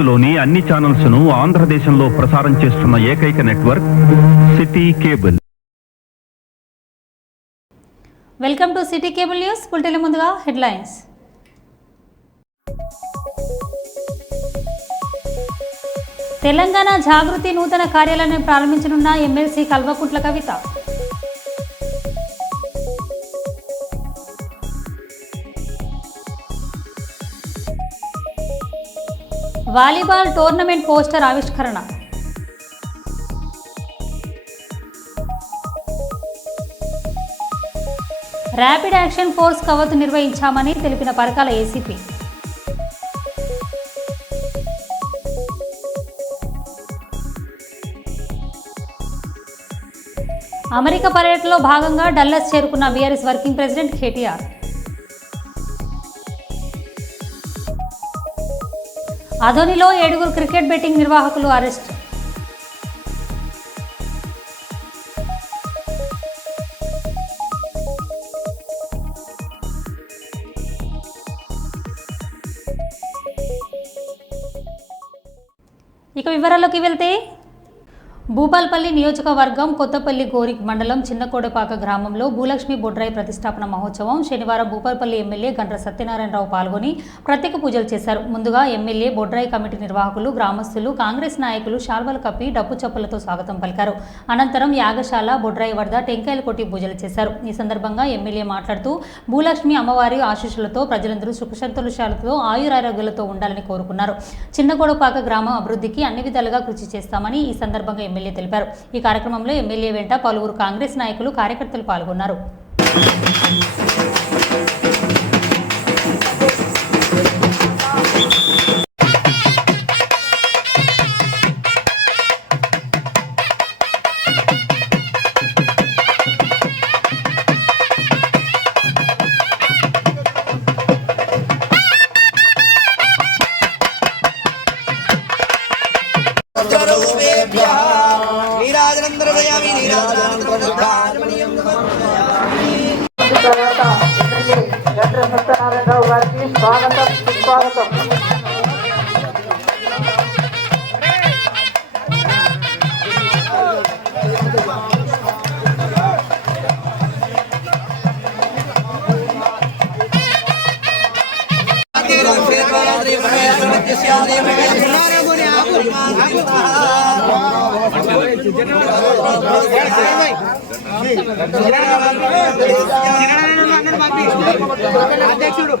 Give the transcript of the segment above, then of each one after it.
భారత్లోని అన్ని ఛానల్స్ ను ఆంధ్రదేశంలో ప్రసారం చేస్తున్న ఏకైక network city cable. Welcome to city cable news. Bulletin ముందుగా హెడ్లైన్స్. తెలంగాణ జాగృతి నూతన కార్యాలయాన్ని ప్రారంభించనున్న MLC Kalvakuntla Kavitha. Volleyball tournament poster ఆవిష్కరణ. ర్యాపిడ్ యాక్షన్ ఫోర్స్ కవాతు నిర్వహించామని తెలిపిన పరకాల ఏసీపీ. అమెరికా పర్యటనలో భాగంగా డల్లస్ చేరుకున్న బీఆర్ఎస్ వర్కింగ్ ప్రెసిడెంట్ కేటీఆర్. అదోనిలో 7 క్రికెట్ బెట్టింగ్ నిర్వాహకులు అరెస్ట్. ఇక వివరాల్లోకి వెళ్తే, భూపాల్పల్లి నియోజకవర్గం కొత్తపల్లి గోరి మండలం చిన్నకోడపాక గ్రామంలో భూలక్ష్మి బొడ్రాయి ప్రతిష్టాపన మహోత్సవం శనివారం భూపాల్పల్లి ఎమ్మెల్యే గండ్ర సత్యనారాయణరావు పాల్గొని ప్రత్యేక పూజలు చేశారు. ముందుగా ఎమ్మెల్యే బొడ్రాయి కమిటీ నిర్వాహకులు, గ్రామస్తులు, కాంగ్రెస్ నాయకులు శాల్వలు కప్పి డప్పు చప్పులతో స్వాగతం పలికారు. అనంతరం యాగశాల బొడ్రాయి వద్ద టెంకాయలు కొట్టి పూజలు చేశారు. ఈ సందర్భంగా ఎమ్మెల్యే మాట్లాడుతూ భూలక్ష్మి అమ్మవారి ఆశీస్సులతో ప్రజలందరూ సుఖసంతోషాలతో ఆయురారోగ్యాలతో ఉండాలని కోరుకున్నారు. చిన్నకోడపాక గ్రామం అభివృద్ధికి అన్ని విధాలుగా కృషి చేస్తామని ఈ సందర్భంగా ఎమ్మెల్యే తెలిపారు. ఈ కార్యక్రమంలో ఎమ్మెల్యే వెంట పలువురు కాంగ్రెస్ నాయకులు, కార్యకర్తలు పాల్గొన్నారు. సత్యనారాయణరావు గారికి స్వాగతం, సుస్వాగతం. అధ్యక్షుడు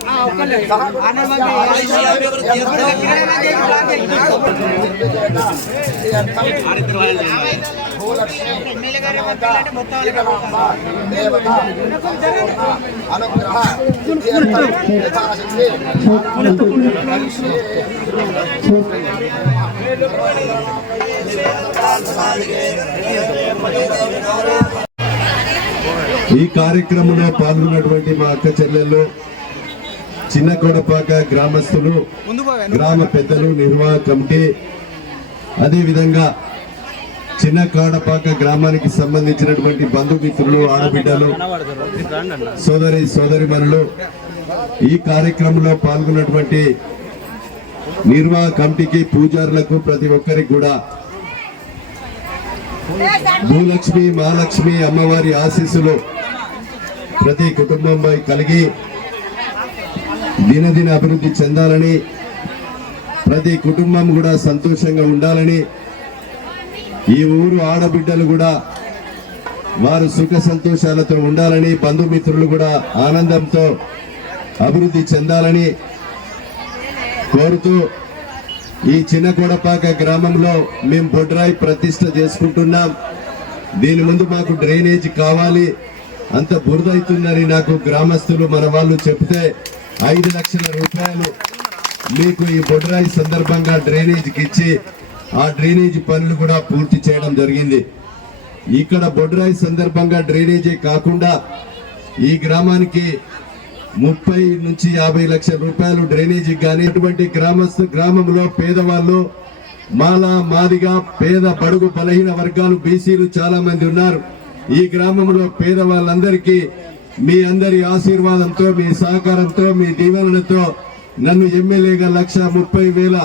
ఈ కార్యక్రమంలో పాల్గొన్నటువంటి మా అక్క చెల్లెళ్ళు, చిన్నకోడపాక గ్రామస్తులు, గ్రామ పెద్దలు, నిర్వాహక కమిటీ, అదేవిధంగా చిన్నకోడపాక గ్రామానికి సంబంధించినటువంటి బంధుమిత్రులు, ఆడబిడ్డలు, సోదరిమణులు, ఈ కార్యక్రమంలో పాల్గొన్నటువంటి నిర్వాహక కమిటీకి, పూజారులకు, ప్రతి ఒక్కరికి కూడా భూలక్ష్మి, మహాలక్ష్మి అమ్మవారి ఆశీస్సులు ప్రతి కుటుంబంపై కలిగి దినదిన అభివృద్ధి చెందాలని, ప్రతి కుటుంబం కూడా సంతోషంగా ఉండాలని, ఈ ఊరు ఆడబిడ్డలు కూడా వారు సుఖ సంతోషాలతో ఉండాలని, బంధుమిత్రులు కూడా ఆనందంతో అభివృద్ధి చెందాలని కోరుతూ, ఈ చిన్నకోడపాక గ్రామంలో మేము బొడ్రాయి ప్రతిష్ట చేసుకుంటున్నాం. దీని ముందు మాకు డ్రైనేజ్ కావాలి, అంత బురద అవుతుందని నాకు గ్రామస్తులు మన వాళ్ళు చెప్తే 5 లక్షల రూపాయలు మీకు ఈ బొడ్రాయి సందర్భంగా డ్రైనేజ్కి ఇచ్చి ఆ డ్రైనేజ్ పనులు కూడా పూర్తి చేయడం జరిగింది. ఇక్కడ బొడ్రాయి సందర్భంగా డ్రైనేజే కాకుండా ఈ గ్రామానికి 30 నుంచి 50 లక్షల రూపాయలు డ్రైనేజీ కానీ, అటువంటి గ్రామంలో పేదవాళ్ళు, మాలా మాదిగా పేద బడుగు బలహీన వర్గాలు, బీసీలు చాలా మంది ఉన్నారు. ఈ గ్రామంలో పేదవాళ్ళందరికీ మీ అందరి ఆశీర్వాదంతో, మీ సహకారంతో, మీ దీవెనలతో నన్ను ఎమ్మెల్యేగా 1,30,000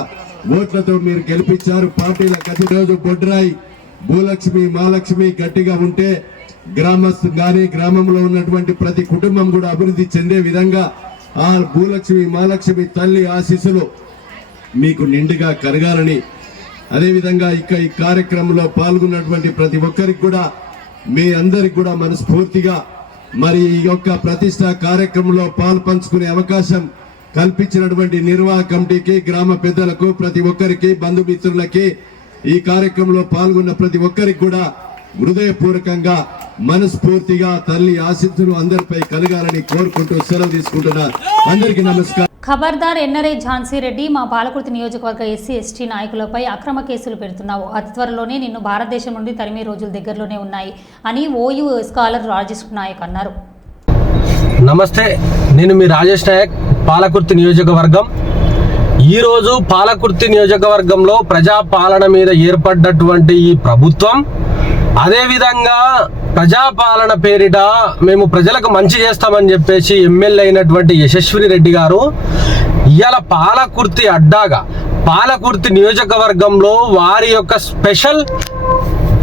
ఓట్లతో మీరు గెలిపించారు. పార్టీల గతి రోజు బొడ్రాయి భూలక్ష్మి మహాలక్ష్మి గట్టిగా ఉంటే గ్రామస్తు గాని గ్రామంలో ఉన్నటువంటి ప్రతి కుటుంబం కూడా అభివృద్ధి చెందే విధంగా ఆ భూలక్ష్మి మహాలక్ష్మి తల్లి ఆశీస్సులు మీకు నిండుగా కలగాలని, అదేవిధంగా ఈ కార్యక్రమంలో పాల్గొన్నటువంటి ప్రతి ఒక్కరికి కూడా మీ అందరికి కూడా మనస్ఫూర్తిగా మరి ఈ యొక్క ప్రతిష్ట కార్యక్రమంలో పాలు పంచుకునే అవకాశం కల్పించినటువంటి నిర్వాహక కమిటీకి, గ్రామ పెద్దలకు, ప్రతి ఒక్కరికి, బంధుమిత్రులకి, ఈ కార్యక్రమంలో పాల్గొన్న ప్రతి ఒక్కరికి కూడా హృదయపూర్వకంగా మనస్ఫూర్తిగా తల్లి ఆశీస్సులు అందరిపై కలగాలని కోరుకుంటూ సెలవు తీసుకుంటున్నా. అందరికీ నమస్కారం. ఖబర్దార్ ఎన్ఆర్ఐ ఝాన్సీ రెడ్డి, మా పాలకుర్తి నియోజకవర్గ ఎస్సీ ఎస్టీ నాయకులపై అక్రమ కేసులు పెడుతున్నావు. అతి త్వరలోనే నిన్ను భారతదేశం నుండి తరిమే రోజులు దగ్గరలోనే ఉన్నాయి అని ఓయూ స్కాలర్ రాజేష్ నాయక్ అన్నారు. నమస్తే, నేను మీ రాజేష్ నాయక్, పాలకుర్తి నియోజకవర్గం. ఈరోజు పాలకుర్తి నియోజకవర్గంలో ప్రజాపాలన మీద ఏర్పడ్డటువంటి ఈ ప్రభుత్వం, అదేవిధంగా ప్రజాపాలన పేరిట మేము ప్రజలకు మంచి చేస్తామని చెప్పేసి ఎమ్మెల్యే అయినటువంటి యశస్విని రెడ్డి గారు ఇవాళ పాలకుర్తి అడ్డాగా పాలకుర్తి నియోజకవర్గంలో వారి యొక్క స్పెషల్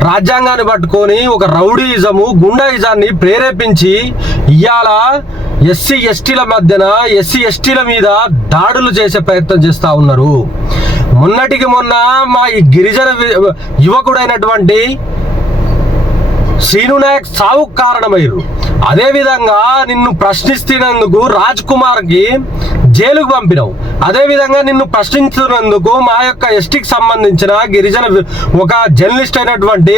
రాజ్యాంగాన్ని పట్టుకొని ఒక రౌడీయిజము, గుండాయిజాన్ని ప్రేరేపించి ఇవాళ ఎస్సీ ఎస్టీల మధ్యన ఎస్సీ ఎస్టీల మీద దాడులు చేసే ప్రయత్నం చేస్తూ ఉన్నారు. మొన్నటికి మొన్న మా ఈ గిరిజన యువకుడైనటువంటి శ్రీను నాయక్ సావు కారణమయ్యారు. అదేవిధంగా నిన్ను ప్రశ్నిస్తున్నందుకు రాజ్ కుమార్కి జైలుకు పంపినావు. అదేవిధంగా నిన్ను ప్రశ్నించినందుకు మా యొక్క ఎస్టీకి సంబంధించిన గిరిజన ఒక జర్నలిస్ట్ అయినటువంటి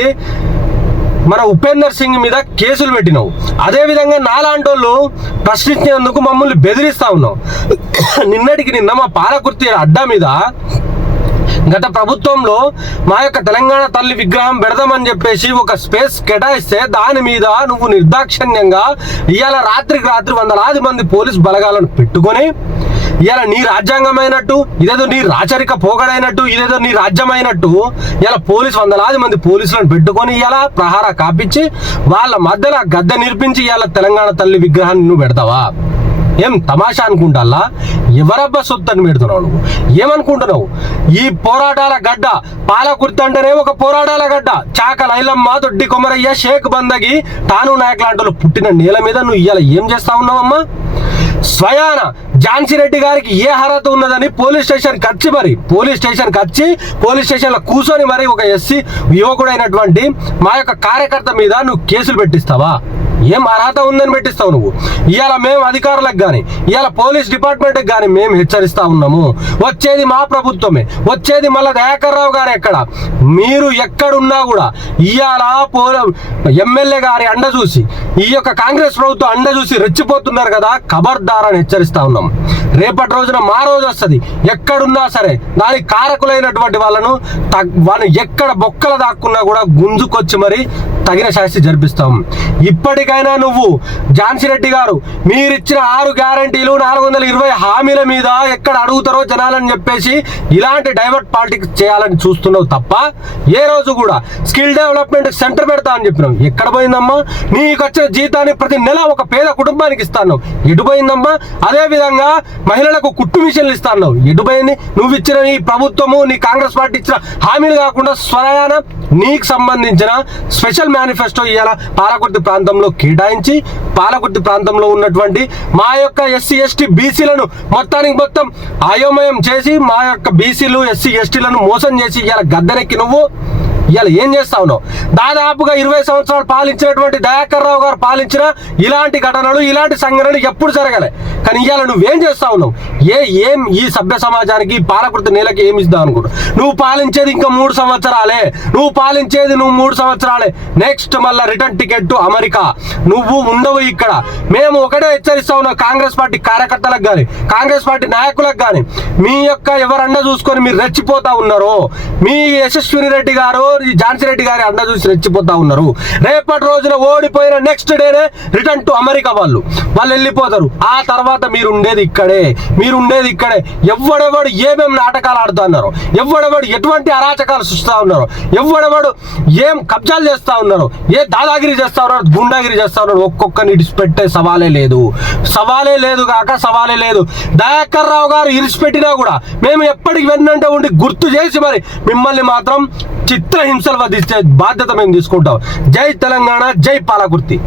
మన ఉపేందర్ సింగ్ మీద కేసులు పెట్టినావు. అదేవిధంగా నాలాంటోళ్ళు ప్రశ్నించినందుకు మమ్మల్ని బెదిరిస్తా ఉన్నావు. నిన్నటికి నిన్న మా పాలకుర్తి అడ్డా మీద గత ప్రభుత్వంలో మా యొక్క తెలంగాణ తల్లి విగ్రహం పెడదామని చెప్పేసి ఒక స్పేస్ కేటాయిస్తే దాని మీద నువ్వు నిర్దాక్షిణ్యంగా ఇవాళ రాత్రికి రాత్రి వందలాది మంది పోలీస్ బలగాలను పెట్టుకొని ఇవాళ నీ రాజ్యాంగమైనట్టు, ఇదేదో నీ రాచరిక పోగడైనట్టు, ఇదేదో నీ రాజ్యమైనట్టు ఇలా వందలాది మంది పోలీసులను పెట్టుకొని ఇవాళ ప్రహార కాపించి వాళ్ళ మధ్యలో గద్దె నిర్పించి ఇవాళ తెలంగాణ తల్లి విగ్రహాన్ని నువ్వు పెడతావా? ఏం తమాషా అనుకుంటా? ఎవరబ్బా సొత్తని పెడుతున్నావు నువ్వు? ఏమనుకుంటున్నావు? ఈ పోరాటాల గడ్డ పాలకుర్తి అంటేనే ఒక పోరాటాల గడ్డ. చాక లైలమ్మ, దొడ్డి కొమరయ్య, షేక్ బందగి, తాను నాయక్ లాంటి పుట్టిన నేల మీద నువ్వు ఇవాళ ఏం చేస్తా ఉన్నావమ్మా? స్వయాన ఝాన్సీ రెడ్డి గారికి ఏ అర్హత ఉన్నదని పోలీస్ స్టేషన్కి వచ్చి పోలీస్ స్టేషన్లో కూర్చొని మరి ఒక ఎస్సీ యువకుడైనటువంటి మా యొక్క కార్యకర్త మీద నువ్వు కేసులు పెట్టిస్తావా? ఏం అర్హత ఉందని పెట్టిస్తావు నువ్వు? ఇవాళ మేము అధికారులకు కానీ ఇవాళ పోలీస్ డిపార్ట్మెంట్కి కానీ మేము హెచ్చరిస్తా ఉన్నాము. వచ్చేది మా ప్రభుత్వమే, వచ్చేది మళ్ళా దయాకర్ రావు గారు. ఎక్కడ మీరు ఎక్కడున్నా కూడా ఇవాళ ఎమ్మెల్యే గారి అండ చూసి, ఈ యొక్క కాంగ్రెస్ ప్రభుత్వం అండ చూసి రెచ్చిపోతున్నారు కదా, ఖబర్దార్ అని హెచ్చరిస్తా ఉన్నాం. రేపటి రోజున మా రోజు వస్తుంది. ఎక్కడున్నా సరే దానికి కారకులైనటువంటి వాళ్ళను ఎక్కడ బొక్కల దాక్కున్నా కూడా గుంజుకొచ్చి మరి తగిన శాస్తి జరిపిస్తాం. ఇప్పటికైనా నువ్వు ఝాన్సీ రెడ్డి గారు మీరిచ్చిన 6 గ్యారంటీలు 420 హామీల మీద ఎక్కడ అడుగుతారో జనాలని చెప్పేసి ఇలాంటి డైవర్ట్ పాలిటిక్స్ చేయాలని చూస్తున్నావు తప్ప ఏ రోజు కూడా స్కిల్ డెవలప్మెంట్ సెంటర్ పెడతా అని చెప్పినావు. ఎక్కడ పోయిందమ్మా? నీకు వచ్చిన జీతాన్ని ప్రతి నెల ఒక పేద కుటుంబానికి ఇస్తాను, ఎటు పోయిందమ్మా? అదేవిధంగా మహిళలకు కుట్టు మిషన్లు ఇస్తాను, ఎటు పోయింది? నువ్వు ఇచ్చిన నీ ప్రభుత్వము, నీ కాంగ్రెస్ పార్టీ ఇచ్చిన హామీలు కాకుండా స్వయాన నీకు సంబంధించిన స్పెషల్ మేనిఫెస్టో ఇవాళ పాలకుర్తి ప్రాంతంలో కేటాయించి పాలకుర్తి ప్రాంతంలో ఉన్నటువంటి మా యొక్క ఎస్సీ ఎస్టీ బీసీలను మొత్తం అయోమయం చేసి మా యొక్క బీసీలు ఎస్సీ ఎస్టీలను మోసం చేసి ఇవాళ గద్దెనెక్కి నువ్వు ఇవాళ ఏం చేస్తా ఉన్నావు? దాదాపుగా 20 సంవత్సరాలు పాలించినటువంటి దయాకర్ రావు గారు పాలించిన ఇలాంటి ఘటనలు, ఇలాంటి సంఘటనలు ఎప్పుడు జరగలే. కానీ ఇవాళ నువ్వేం చేస్తా ఉన్నావు? ఏం ఈ సభ్య సమాజానికి పాలకుర్తి నేలకి ఏమి ఇద్దాం అనుకుంటా? నువ్వు పాలించేది ఇంకా 3 సంవత్సరాలే. నువ్వు 3 సంవత్సరాలే. నెక్స్ట్ మళ్ళా రిటర్న్ టికెట్ టు అమెరికా. నువ్వు ఉండవు ఇక్కడ. మేము ఒకటే హెచ్చరిస్తా ఉన్నాం కాంగ్రెస్ పార్టీ కార్యకర్తలకు కానీ కాంగ్రెస్ పార్టీ నాయకులకు కానీ, మీ యొక్క ఎవరన్నా చూసుకొని మీరు రెచ్చిపోతా ఉన్నారో, మీ యశస్విని రెడ్డి గారు ఈ ఝాన్సీ రెడ్డి గారి అండ చూసి రెచ్చిపోతా ఉన్నారు. రేపటి రోజున ఓడిపోయిన నెక్స్ట్ డేనే రిటర్న్ టు అమెరికా వాళ్ళు వెళ్ళిపోతారు. ఆ తర్వాత మీరు ఉండేది ఇక్కడే. ఎవడెవడు ఏమేమి నాటకాలు ఆడుతున్నారు, ఎవడెవడు ఎటువంటి అరాచకాలు సృష్టిస్తా ఉన్నారు, ఎవడెవడు ఏం కబ్జాలు చేస్తా ఉన్నారు, ఏ దాదాగిరి చేస్తా ఉన్నారు, గుండాగిరి చేస్తా ఉన్నారు, ఒక్కొక్కరిని ఇడిచిపెట్టే సవాలే లేదు దయాకర్ రావు గారు ఇరిచిపెట్టినా కూడా మేము ఎప్పటికి వెన్నంటే ఉండి గుర్తు చేసి మరి మిమ్మల్ని మాత్రం చిత్రహింసలు వధించే బాధ్యత మేము తీసుకుంటాం. జై తెలంగాణ, జై పాలకుర్తి.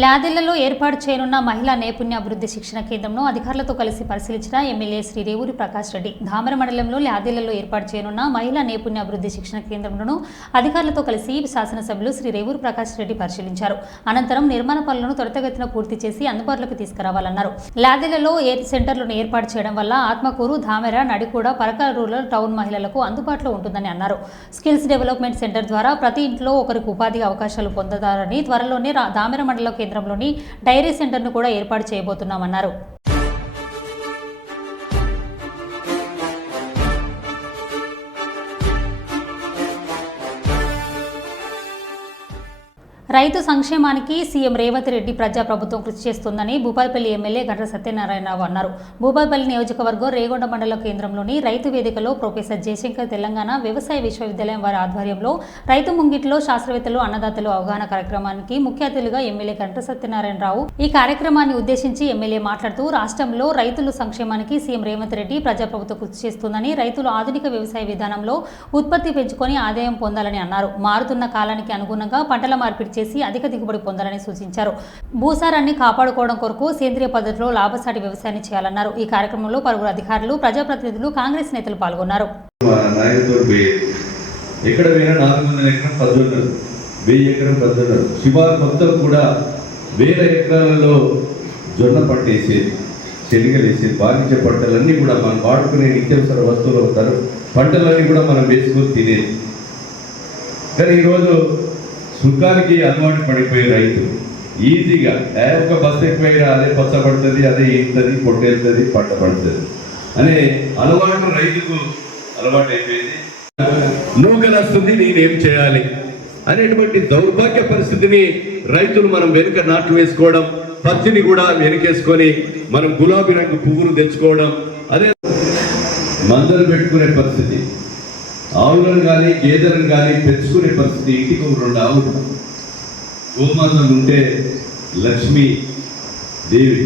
ల్యాదిళ్లలో ఏర్పాటు చేయనున్న మహిళా నైపుణ్యాభివృద్ధి శిక్షణ కేంద్రంను అధికారులతో కలిసి పరిశీలించిన ఎమ్మెల్యే శ్రీ రేవూరి ప్రకాష్ రెడ్డి. ధామర మండలంలో ల్యాదిళ్లలో ఏర్పాటు చేయనున్న మహిళా నైపుణ్యాభివృద్ధి శిక్షణ కేంద్రంను అధికారులతో కలిసి శాసనసభ్యులు శ్రీ రేవూరి ప్రకాష్ రెడ్డి పరిశీలించారు. అనంతరం నిర్మాణ పనులను త్వరితగతిన పూర్తి చేసి అందుబాటులోకి తీసుకురావాలన్నారు. ల్యాదిళ్లలో సెంటర్లను ఏర్పాటు చేయడం వల్ల ఆత్మకూరు, ధామెర, నడికూడ, పరకాల రూరల్ టౌన్ మహిళలకు అందుబాటులో ఉంటుందని అన్నారు. స్కిల్స్ డెవలప్మెంట్ సెంటర్ ద్వారా ప్రతి ఇంట్లో ఒకరికి ఉపాధి అవకాశాలు పొందుతారని, త్వరలోనే ధామెర మండల కేంద్రంలోని డైరీ సెంటర్ను కూడా ఏర్పాటు చేయబోతున్నామన్నారు. రైతు సంక్షేమానికి సీఎం రేవంత్ రెడ్డి ప్రజాప్రభుత్వం కృషి చేస్తుందని భూపాలపల్లి ఎమ్మెల్యే గండ్ర సత్యనారాయణరావు అన్నారు. భూపాలపల్లి నియోజకవర్గం రేగొండ మండల కేంద్రంలోని రైతు వేదికలో ప్రొఫెసర్ జయశంకర్ తెలంగాణ వ్యవసాయ విశ్వవిద్యాలయం వారి ఆధ్వర్యంలో రైతు ముంగిట్లో శాస్త్రవేత్తలు, అన్నదాతలు అవగాహన కార్యక్రమానికి ముఖ్య అతిథులుగా ఎమ్మెల్యే గండ్ర సత్యనారాయణరావు ఈ కార్యక్రమాన్ని ఉద్దేశించి ఎమ్మెల్యే మాట్లాడుతూ రాష్ట్రంలో రైతుల సంక్షేమానికి సీఎం రేవంత్ రెడ్డి ప్రజాప్రభుత్వం కృషి చేస్తుందని, రైతులు ఆధునిక వ్యవసాయ విధానంలో ఉత్పత్తి పెంచుకొని ఆదాయం పొందాలని అన్నారు. మారుతున్న కాలానికి అనుగుణంగా పంటల మార్పిడి చేసి అధిక దిగుబడి పొందాలని సూచించారు. భూసారాన్ని కాపాడుకోవడం కొరకు సేంద్రియ పద్ధతిలో లాభసాటి వ్యవసాయాన్ని చేయాలన్నారు. ఈ కార్యక్రమంలో పలువురు అధికారులు, ప్రజాప్రతినిధులు, కాంగ్రెస్ నేతలు పాల్గొన్నారు. ఎక్కడ పోయినా 400 ఎకరం పద్ధతున్నారు, 1000 ఎకరం పద్ధతున్నారు, శివారు మొత్తం కూడా 1000 ఎకరాలలో జొన్న పట్టేసేది, శనగలేసేది, వాణిజ్య పంటలన్నీ కూడా మనం వాడుకునే నిత్యావసర వస్తువులు అవుతారు, పంటలన్నీ కూడా మనం వేసుకొని తినేది. కానీ ఈరోజు సుఖానికి అలవాటు పడిపోయే రైతు ఈజీగా ఒక బస్సు ఎక్కువైనా అదే పచ్చ పడుతుంది, అదే ఈగుతుంది, పొట్టేస్తుంది, పంట పడుతుంది అనే అలవాటు రైతుకు అలవాటు అయిపోయింది. నూకలు వస్తుంది, నేనేం చేయాలి అనేటువంటి దౌర్భాగ్య పరిస్థితిని రైతులు మనం వెనుక నాట్లు వేసుకోవడం, పత్తిని కూడా వెనుకేసుకొని మనం గులాబీ రంగు పువ్వులు తెచ్చుకోవడం, అదే మందలు పెట్టుకునే పరిస్థితి, ఆవులను కానీ గేదెలను కానీ పెంచుకునే పరిస్థితి. ఇంటికి 2 ఆవులు, గోమాతలు ఉంటే లక్ష్మీ దేవి.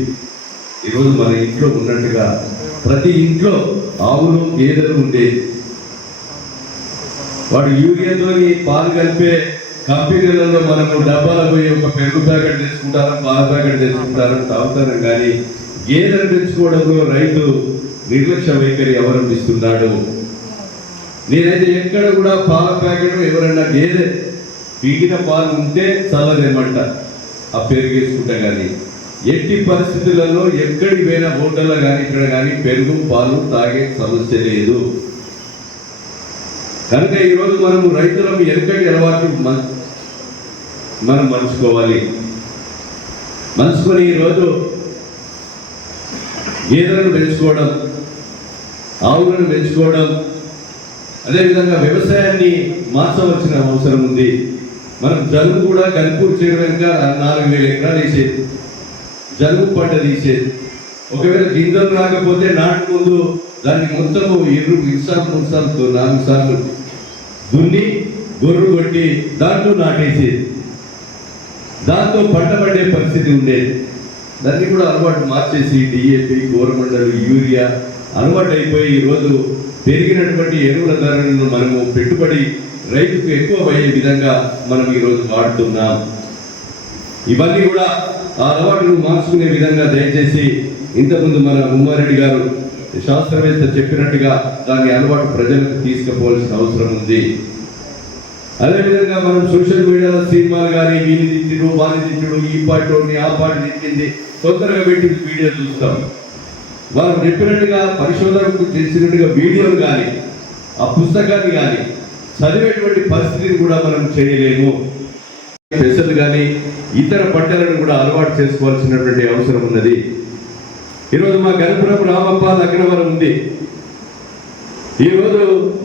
ఈరోజు మన ఇంట్లో ఉన్నట్టుగా ప్రతి ఇంట్లో ఆవులు, గేదెలు ఉండేది. వాడు యూరియాతో పాలు కలిపే కంపెనీలలో మనము డబ్బాలు పోయి ఒక పెరుగు ప్యాకెట్ తెచ్చుకుంటారు, పాల ప్యాకెట్ తెచ్చుకుంటారు, తాగుతారు. కానీ గేదెలు పెంచుకోవడంలో రైతు నిర్లక్ష్య వైఖరి అవలంబిస్తున్నాడు. నేనైతే ఎక్కడ కూడా పాల ప్యాకెట్ ఎవరన్నా గేదె పీకిన పాలు ఉంటే చల్లదేమంట ఆ పెరుగు వేసుకుంటా. కానీ ఎట్టి పరిస్థితులలో ఎక్కడి పోయినా హోటల్లో కానీ ఇక్కడ కానీ పెరుగు, పాలు తాగే సమస్య లేదు. కనుక ఈరోజు మనము రైతులకు ఎక్కడి అలవాటు మనం మలుచుకోవాలి. మలుచుకొని ఈరోజు గేదెలను పెంచుకోవడం, ఆవులను పెంచుకోవడం, అదేవిధంగా వ్యవసాయాన్ని మార్చవలసిన అవసరం ఉంది. మనం జలుబు కూడా కనుపూరు చేయడంగా 4000 ఎకరాలు వేసేది, జలుబు పంట తీసేది. ఒకవేళ గింజలు రాకపోతే నాటు ముందు దాన్ని మొత్తము 2 సార్లు 3 సార్లు 4 సార్లు దున్ని గొర్రు కొట్టి దాంట్లో నాటేసేది. దాంతో పంట పడే పరిస్థితి ఉండేది. దాన్ని కూడా అలవాటు మార్చేసి డిఏపి, గోరమండలు, యూరియా అలవాటు అయిపోయి ఈరోజు పెరిగినటువంటి ఎరువుల ధరలను మనము పెట్టుబడి రైతుకు ఎక్కువ అయ్యే విధంగా మనం ఈరోజు వాడుతున్నాం. ఇవన్నీ కూడా ఆ అలవాటును మార్చుకునే విధంగా దయచేసి ఇంతకుముందు మన ఉమ్మారెడ్డి గారు శాస్త్రవేత్త చెప్పినట్టుగా దాని అలవాటు ప్రజలకు తీసుకుపోవాల్సిన అవసరం ఉంది. అదేవిధంగా మనం సోషల్ మీడియాలో సినిమాలు కానీ వీని తిట్టుడు, వాని తిట్టుడు, ఈ పాటోని ఆ పాట తిట్టింది తొందరగా పెట్టి వీడియో చూస్తాం. వాళ్ళు చెప్పినట్టుగా పరిశోధనకు చేసినట్టుగా వీడియోలు కానీ ఆ పుస్తకాన్ని కానీ చదివేటువంటి పరిస్థితిని కూడా మనం చేయలేము. పెసలు కానీ ఇతర పంటలను కూడా అలవాటు చేసుకోవాల్సినటువంటి అవసరం ఉన్నది. ఈరోజు మా గణపురం రామప్ప అగ్రవరం ఉంది. ఈరోజు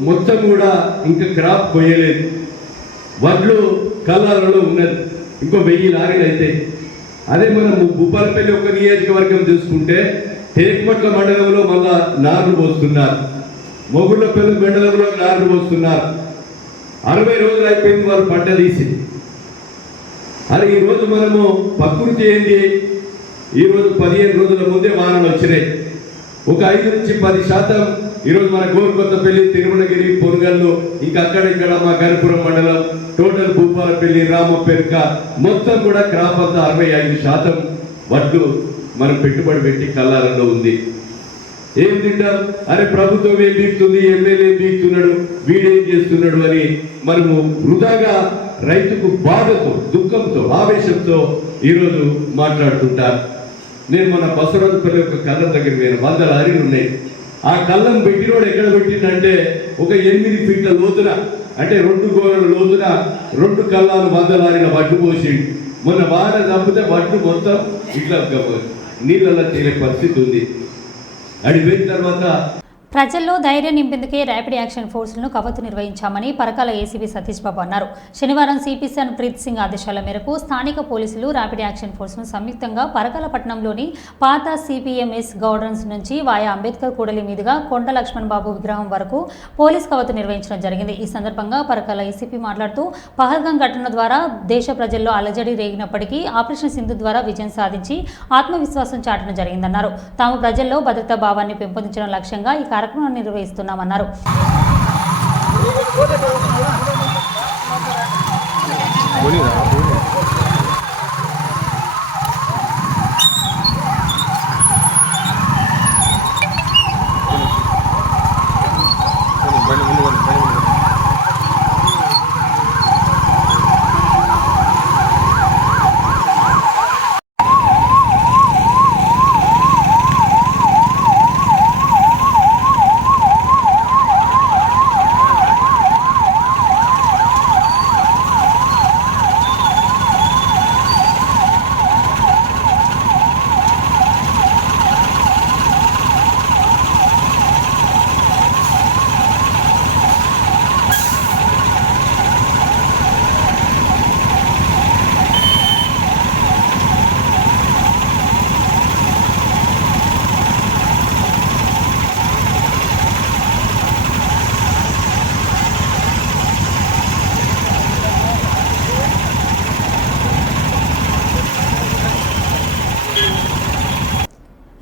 మొత్తం కూడా ఇంకా క్రాప్ కొయ్యలేదు. వడ్లు కల్లాలలో ఉన్నది, ఇంకో 1000 లారీలు అయితే. అదే మనం భూపాలపల్లి ఒక నియోజకవర్గం చూసుకుంటే టేకుమట్ల మండలంలో మళ్ళా నార్లు పోస్తున్నారు, మొగుళ్ళపల్లి మండలంలో నార్లు పోస్తున్నారు. 60 రోజులు అయిపోయింది వాళ్ళు పంట తీసి. అది ఈరోజు మనము ప్రకృతి ఏంటి, ఈరోజు 15 రోజుల ముందే వానలు వచ్చినాయి. ఒక 5 నుంచి 10% ఈరోజు మన గోరుకొత్తపల్లి, తిరుమలగిరి, పొరుగల్లు, ఇంకా అక్కడ మా గణపురం మండలం, టోటల్ భూపాలపల్లి, రామపెరుక మొత్తం కూడా క్రాప్ అంతా 65% వడ్లు మనం పెట్టుబడి పెట్టి కల్లారంలో ఉంది. ఏం తింటాం? అరే ప్రభుత్వం ఏం బీక్తుంది, ఎమ్మెల్యే బీక్తున్నాడు, వీడేం చేస్తున్నాడు అని మనము వృధాగా రైతుకు బాధతో, దుఃఖంతో, ఆవేశంతో ఈరోజు మాట్లాడుతుంటారు. నేను మన బసవరాజుపల్లి ఒక కళ్ళం దగ్గర పోయిన 100 లారీలు ఉన్నాయి. ఆ కళ్ళం పెట్టినోడు ఎక్కడ పెట్టిందంటే ఒక 8 ఫీట్ల లోతున, అంటే 2 గోడల లోతున 2 కళ్ళాలు 100 లారీల వడ్డు పోసి మొన్న వాన తప్పితే వడ్డు మొత్తం ఇట్లా నీళ్ళల్లో తేలే పరిస్థితి ఉంది. అడిగిన తర్వాత ప్రజల్లో ధైర్యం నింపేందుకే ర్యాపిడ్ యాక్షన్ ఫోర్సులను కవాతు నిర్వహించామని పరకాల ఏసీబీ సతీష్ బాబు అన్నారు. శనివారం సిపిసిఎన్ ప్రీత్ సింగ్ ఆదేశాల మేరకు స్థానిక పోలీసులు ర్యాపిడ్ యాక్షన్ ఫోర్సును సంయుక్తంగా పరకాల పట్టణంలోని పాత సిపిఎంఎస్ గౌడన్స్ నుంచి వాయా అంబేద్కర్ కూడలి మీదుగా కొండ లక్ష్మణ్ బాబు విగ్రహం వరకు పోలీస్ కవాతు నిర్వహించడం జరిగింది. ఈ సందర్భంగా పరకాల ఏసీపీ మాట్లాడుతూ పహల్గాం ఘటన ద్వారా దేశ ప్రజల్లో అలజడి రేగినప్పటికీ ఆపరేషన్ సింధు ద్వారా విజయం సాధించి ఆత్మవిశ్వాసం చాటడం జరిగిందన్నారు. తాము ప్రజల్లో భద్రతా భావాన్ని పెంపొందించడం లక్ష్యంగా ఈ కార్యక్రమాన్ని నిర్వహిస్తున్నామన్నారు.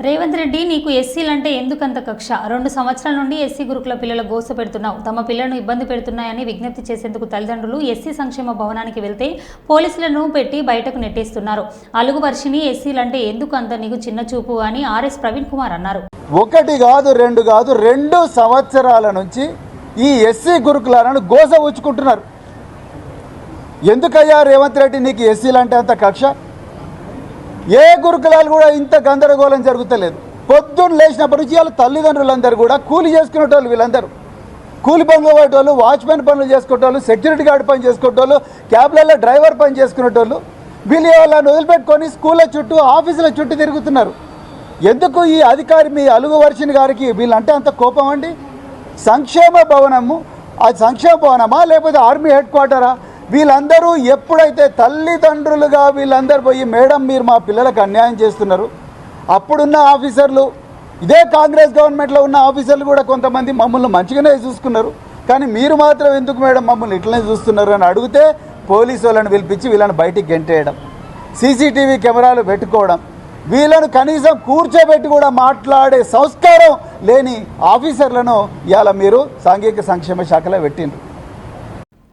రేవంత్ రెడ్డి, నీకు ఎస్సీలంటే ఎందుకంత కక్ష? 2 సంవత్సరాల నుండి ఎస్సీ గురుకుల పిల్లల గోస పెడుతున్నావు. తమ పిల్లలను ఇబ్బంది పెడుతున్నాయని విజ్ఞప్తి చేసేందుకు తల్లిదండ్రులు ఎస్సీ సంక్షేమ భవనానికి వెళ్తే పోలీసులను పెట్టి బయటకు నెట్టేస్తున్నారు. అలుగు వర్షిని, ఎస్సీలంటే ఎందుకు అంత నీకు చిన్న చూపు అని ఆర్ఎస్ ప్రవీణ్ కుమార్ అన్నారు. 1 కాదు 2 కాదు 2 సంవత్సరాల నుంచి ఈ ఎస్సీ గురుకులాలను గోస ఉంచుకుంటున్నారు. ఎందుకయ్యా రేవంత్ రెడ్డి నీకు ఎస్సీలంటే అంత కక్ష? ఏ గురుకులాలు కూడా ఇంత గందరగోళం జరుగుతలేదు. పొద్దున్న లేచినప్పటి నుంచి వాళ్ళ తల్లిదండ్రులందరూ కూడా కూలి చేసుకునేటోళ్ళు, వీళ్ళందరూ కూలి పనులు పోయేటోళ్ళు, వాచ్మెన్ పనులు చేసుకునేటోళ్ళు, సెక్యూరిటీ గార్డ్ పని చేసుకునేటోళ్ళు, క్యాబ్లలో డ్రైవర్ పని చేసుకునేటోళ్ళు. వీళ్ళు వాళ్ళని వదిలిపెట్టుకొని స్కూళ్ళ చుట్టూ, ఆఫీసుల చుట్టూ తిరుగుతున్నారు. ఎందుకు ఈ అధికారి మీ అలుగు వర్షిని గారికి వీళ్ళంటే అంత కోపం అండి? సంక్షేమ భవనము, అది సంక్షేమ భవనమా లేకపోతే ఆర్మీ హెడ్ క్వార్టరా? వీళ్ళందరూ ఎప్పుడైతే తల్లిదండ్రులుగా వీళ్ళందరూ పోయి మేడం మీరు మా పిల్లలకు అన్యాయం చేస్తున్నారు, అప్పుడున్న ఆఫీసర్లు, ఇదే కాంగ్రెస్ గవర్నమెంట్లో ఉన్న ఆఫీసర్లు కూడా కొంతమంది మమ్మల్ని మంచిగానే చూసుకున్నారు, కానీ మీరు మాత్రం ఎందుకు మేడం మమ్మల్ని ఇట్లనే చూస్తున్నారు అని అడిగితే పోలీసు వాళ్ళని పిలిపించి వీళ్ళని బయటికి గెంటేయడం, సీసీటీవీ కెమెరాలు పెట్టుకోవడం, వీళ్ళను కనీసం కూర్చోబెట్టి కూడా మాట్లాడే సంస్కారం లేని ఆఫీసర్లను ఇవాళ మీరు సాంఘిక సంక్షేమ శాఖలో పెట్టిండ్రు.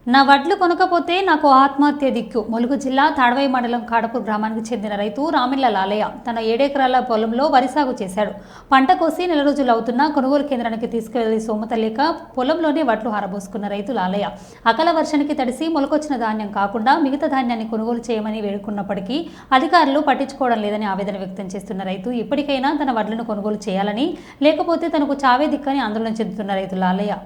నా వడ్లు కొనకపోతే నాకు ఆత్మహత్య దిక్కు. ములుగు జిల్లా తాడవై మండలం కాడపూర్ గ్రామానికి చెందిన రైతు రామిళ్ల లాలయ్య తన 7 ఎకరాల పొలంలో వరి సాగు చేశాడు. పంట కోసి 4 రోజులు అవుతున్నా కొనుగోలు కేంద్రానికి తీసుకువెళ్లి సోమత లేక పొలంలోనే వడ్లు ఆరబోసుకున్న రైతు లాలయ్య అకాల వర్షానికి తడిసి మొలకొచ్చిన ధాన్యం కాకుండా మిగతా ధాన్యాన్ని కొనుగోలు చేయమని వేడుకున్నప్పటికీ అధికారులు పట్టించుకోవడం లేదని ఆవేదన వ్యక్తం చేస్తున్న రైతు ఇప్పటికైనా తన వడ్లను కొనుగోలు చేయాలని, లేకపోతే తనకు చావే దిక్కని ఆందోళన చెందుతున్న రైతు లాలయ్య.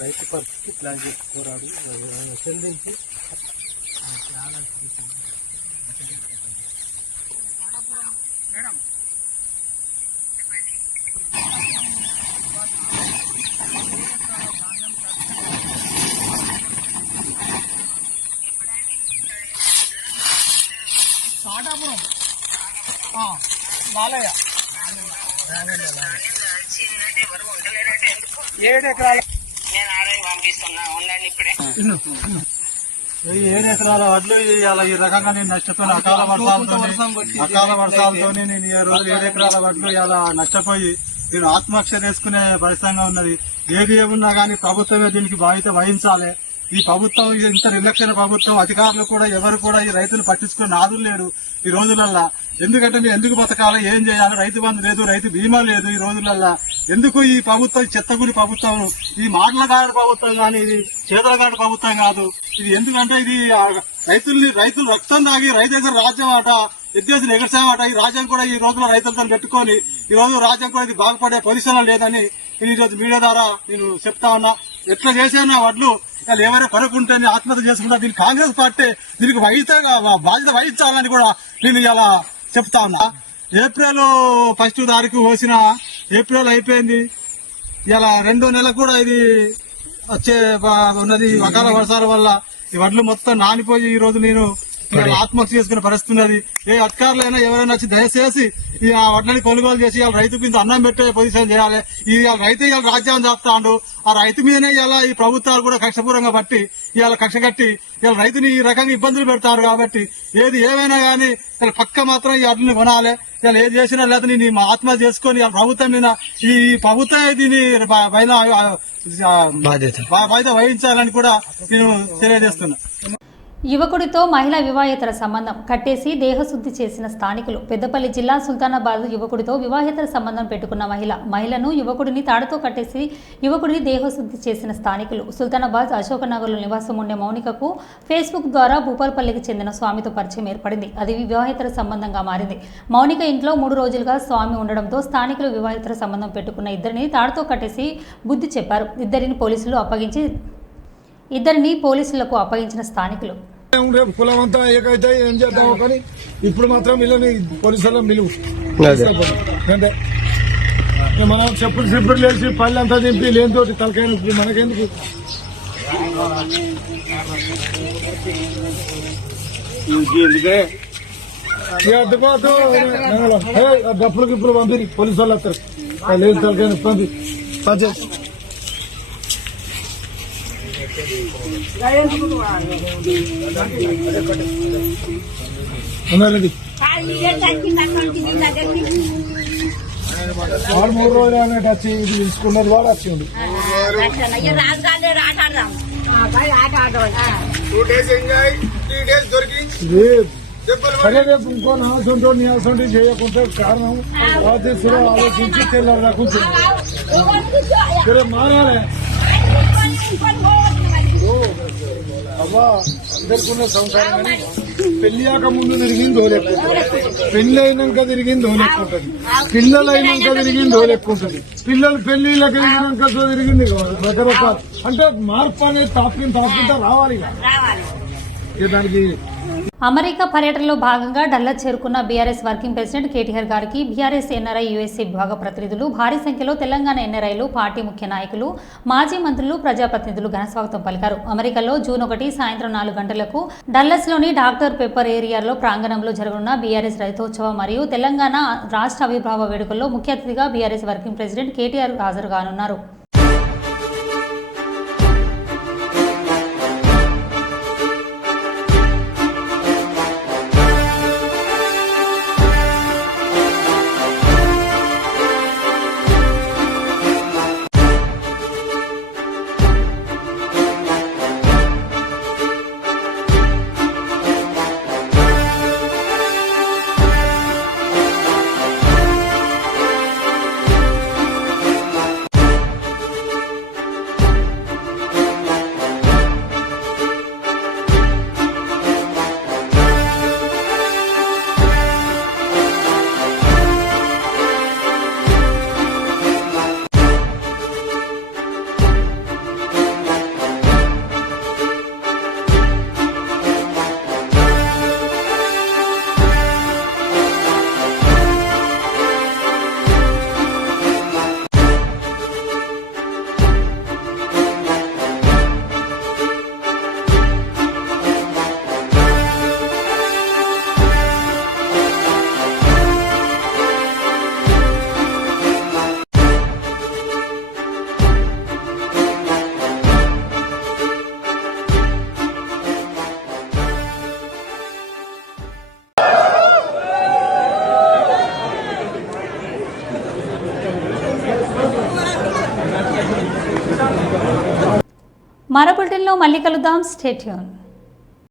రైతు పరిస్థితి ప్లాన్ చేసుకోరాడు చెందించి బాలయ్య 7 ఎకరాల నేను ఆడని పంపిస్తున్నా ఉండండి ఇప్పుడే 7 ఎకరాల వడ్లు ఇవాళ ఈ రకంగా నేను నష్టపోయిన అకాల వర్షాలతో నేను ఈ రోజు 7 ఎకరాల వడ్లు ఇలా నష్టపోయి నేను ఆత్మహత్య చేసుకునే పరిస్థితిగా ఉన్నది. ఏది ఏమున్నా కానీ ప్రభుత్వమే దీనికి బాధ్యత వహించాలి. ఈ ప్రభుత్వం ఇంత నిర్లక్ష్య ప్రభుత్వం, అధికారులు కూడా ఎవరు కూడా ఈ రైతులు పట్టించుకుని నాదులు లేరు ఈ రోజులల్లా. ఎందుకంటే నేను ఎందుకు బతకాలి, ఏం చేయాలి, రైతు బంధు లేదు, రైతు బీమా లేదు ఈ రోజులల్లా. ఎందుకు ఈ ప్రభుత్వం చెత్తగురి ప్రభుత్వం, ఈ మాటలగాడి ప్రభుత్వం కానీ ఇది చేతలగాడి ప్రభుత్వం కాదు. ఇది ఎందుకంటే ఇది రైతులు రక్తం తాగి రైతు దగ్గర రాజ్యం ఆట విద్యార్థులు ఎగర్చామట. ఈ రాజ్యం కూడా ఈ రోజులో రైతులతో పెట్టుకొని ఈ రోజు రాజ్యం కూడా ఇది బాగుపడే పొజిషన్ లేదని నేను ఈ రోజు మీడియా ద్వారా నేను చెప్తా ఉన్నా. ఎట్లా చేసాను వడ్లు వాళ్ళు ఎవరో కొనుక్కుంటే ఆత్మహత్య చేసుకుంటా. దీనికి కాంగ్రెస్ పార్టీ దీనికి బాధ్యత వహించాలని కూడా నేను ఇలా చెప్తా ఉన్నా. ఏప్రిల్ 1వ తారీఖు పోసిన ఏప్రిల్ అయిపోయింది. ఇలా 2వ నెల కూడా ఇది వచ్చే ఉన్నది. అకాల వర్షాల వల్ల ఈ వడ్లు మొత్తం నానిపోయి ఈ రోజు నేను ఆత్మహత్య చేసుకునే పరిస్థితి ఉన్నది. ఏ అధికారులైనా ఎవరైనా వచ్చి దయచేసి ఈ ఆ వడ్లని కొనుగోలు చేసి వాళ్ళ రైతుకు ఇంత అన్నం పెట్టే పొజిషన్ చేయాలి. ఈ రైతు ఇవాళ రాజ్యాన్ని చేస్తాడు. ఆ రైతు మీదనే ఇలా ఈ ప్రభుత్వాలు కూడా కక్షపూర్వంగా బట్టి ఇవాళ కక్ష కట్టి ఇవాళ రైతుని ఈ రకంగా ఇబ్బందులు పెడతారు. కాబట్టి ఏది ఏమైనా కానీ పక్క మాత్రం ఈ వడ్లని కొనాలి. ఇలా ఏది చేసినా లేదా నేను ఆత్మహత్య చేసుకొని ప్రభుత్వం మీద ఈ ప్రభుత్వం దీన్ని బాధ్యత వహించాలని కూడా నేను తెలియజేస్తున్నా. యువకుడితో మహిళా వివాహేతర సంబంధం కట్టేసి దేహశుద్ధి చేసిన స్థానికులు. పెద్దపల్లి జిల్లా సుల్తానాబాద్ యువకుడితో వివాహేతర సంబంధం పెట్టుకున్న మహిళను యువకుడిని తాడుతో కట్టేసి యువకుడిని దేహశుద్ధి చేసిన స్థానికులు. సుల్తానాబాద్ అశోకనగర్లో నివాసం ఉండే మౌనికకు ఫేస్బుక్ ద్వారా భూపాల్పల్లికి చెందిన స్వామితో పరిచయం ఏర్పడింది. అది వివాహేతర సంబంధంగా మారింది. మౌనిక ఇంట్లో 3 రోజులుగా స్వామి ఉండడంతో స్థానికులు వివాహేతర సంబంధం పెట్టుకున్న ఇద్దరిని తాడుతో కట్టేసి బుద్ధి చెప్పారు. ఇద్దరిని పోలీసులకు అప్పగించిన స్థానికులు. కులం అంతా ఏకైతే ఏం చేద్దాము కానీ ఇప్పుడు మాత్రం వీళ్ళని పోలీసులో నిలువు అంటే మనం చెప్పుడు లేచి పళ్ళంతా దింపి లేనితోటి తలకాయ మనకెందుకు. డప్పులు గిప్పులు పంపి పోలీసు వాళ్ళు వస్తారు. లేదు తలకాయ పంపి వాడు 3 రోజులు అన్నట్టు వచ్చి ఇది తీసుకున్నారు. వాడు వచ్చింది సరే రేపు ఇంకో నాసంతో నియాసంతో చేయకుంటే కారణం రాజేశ్వరం ఆలోచించి తెల్లారు కూర్చొని సరే మారాలి. అవ్వా అందరికున్న సంసారం కానీ పెళ్లియాక ముందు తిరిగింది ఓలెక్కుంటుంది, పెళ్లి అయినాక తిరిగింది ఓలెక్కుంటుంది, పిల్లలు అయినాక తిరిగింది ఓలెక్కుంటుంది, పిల్లలు పెళ్లిళ్ళకి తిరిగినాక తిరిగింది రకరకాల. అంటే మార్పు అనేది తాకుంటా రావాలి. దానికి అమెరికా పర్యటనలో భాగంగా డల్లాస్ చేరుకున్న బీఆర్ఎస్ వర్కింగ్ ప్రెసిడెంట్ కేటీఆర్ గారికి బీఆర్ఎస్ ఎన్ఆర్ఐ యూఎస్ఏ విభాగ ప్రతినిధులు, భారీ సంఖ్యలో తెలంగాణ ఎన్ఆర్ఐలు, పార్టీ ముఖ్య నాయకులు, మాజీ మంత్రులు, ప్రజాప్రతినిధులు ఘనస్వాగతం పలికారు. అమెరికాలో జూన్ 1 సాయంత్రం 4 గంటలకు డల్లస్లోని డాక్టర్ పెప్పర్ ఏరియాలో ప్రాంగణంలో జరగనున్న బీఆర్ఎస్ రైతోత్సవం మరియు తెలంగాణ రాష్ట్ర ఆవిర్భావ వేడుకల్లో ముఖ్య అతిథిగా బీఆర్ఎస్ వర్కింగ్ ప్రెసిడెంట్ కేటీఆర్ హాజరు కానున్నారు. మరో బులెటిన్లో మళ్ళీ కలుద్దాం. Stay tune.